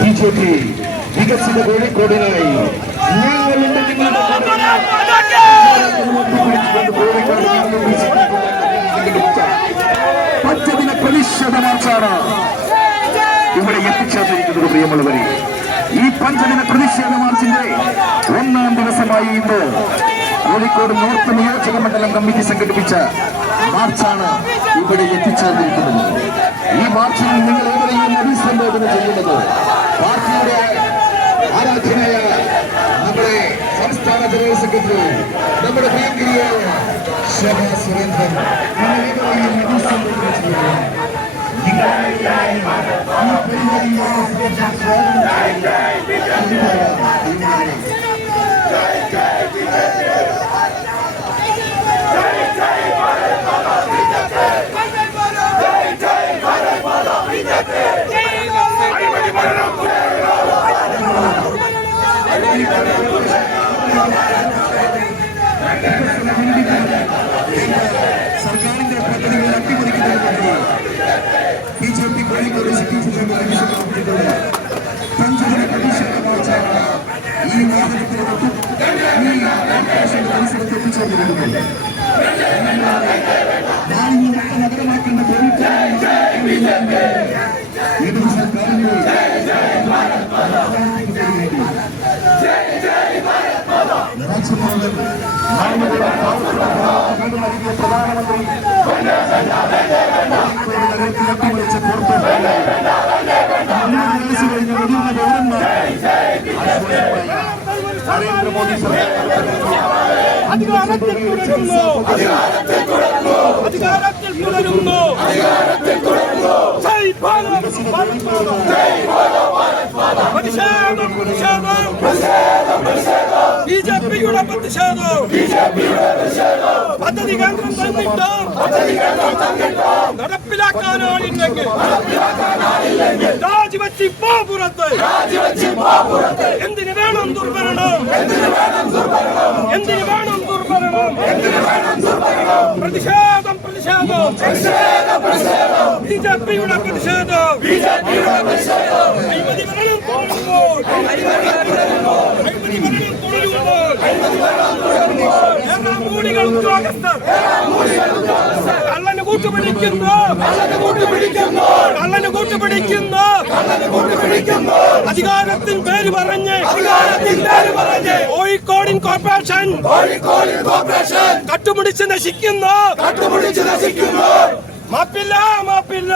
B J P വികസിത കോഴിക്കോടിനായി ഞങ്ങളുണ്ട് നിങ്ങളുടെ പച്ചദിന പ്രതിഷേധ മാർച്ചാണ് ഇവിടെ എത്തിച്ചേർന്നിരിക്കുന്നത് പ്രിയമുള്ളവരെ. ഈ പഞ്ചദിന പ്രതിഷേധ മാർച്ചിന്റെ ഒന്നാം ദിവസമായി ഇന്ന് കോഴിക്കോട് നോർത്ത് നിയോജക മണ്ഡലം കമ്മിറ്റി സംഘടിപ്പിച്ച മാർച്ചാണ് ഇവിടെ എത്തിച്ചേർന്നിരിക്കുന്നത്. ആരാധനായ നമ്മുടെ സംസ്ഥാന ജനറൽ സെക്രട്ടറി നമ്മുടെ പ്രിയങ്കരിയായ ശോഭ സുരേന്ദ്രൻ നിങ്ങൾ ഏവരെയും അഭിസംബോധന ചെയ്യുന്നു സർക്കാരിന്റെ പദ്ധതികൾ അട്ടിമറിക്കുന്നതിന് B J P Kozhikode city ജില്ലയുടെ കമ്മീഷണർ പഞ്ചദിന മാർച്ചാണ് ഈ വാഹനത്തിനോടൊപ്പം ഈ കോർപ്പറേഷന്റെ പരിസരത്ത് എത്തിച്ചേർന്നിരിക്കുന്നത് മാലിന്യമുക്ത നഗരമാക്കേണ്ട കോഴിക്കോട് ഇടതു സർക്കാരിന്റെ നൽകിയ പ്രധാനമന്ത്രി അട്ടിമറിച്ച പുറത്ത് വയസ്സ് കഴിഞ്ഞ മുതിർന്ന പൗരന്മാർ നരേന്ദ്രമോദി മാതാ. പ്രതിഷേധം പ്രതിഷേധം ബി ജെ പിയുടെ പ്രതിഷേധം. പദ്ധതി കേന്ദ്രം തന്നിട്ടും നടപ്പിലാക്കാനാളില്ലെങ്കിൽ രാജിവെച്ച് പോ പുറത്ത്. എന്തിന് വേണം ദുർഭരണം? എന്തിന് വേണം ദുർഭരണം? പ്രതിഷേധം പ്രതിഷേധം. ബി ജെ പിയുടെ പ്രതിഷേധം. അഴിമതി ഭരണം തുടരുമ്പോൾ എല്ലാം കോടികൾ ഉദ്യോഗസ്ഥർ. കള്ളന് കൂട്ടുപിടിക്കുന്നു. കള്ളന് കൂട്ടുപിടിക്കുന്നു. അധികാരത്തിൻ പേര് പറഞ്ഞ് കോഴിക്കോടിൻ കോർപ്പറേഷൻ കട്ടുപിടിച്ച് നശിക്കുന്നു. മാപ്പില്ല മാപ്പില്ല.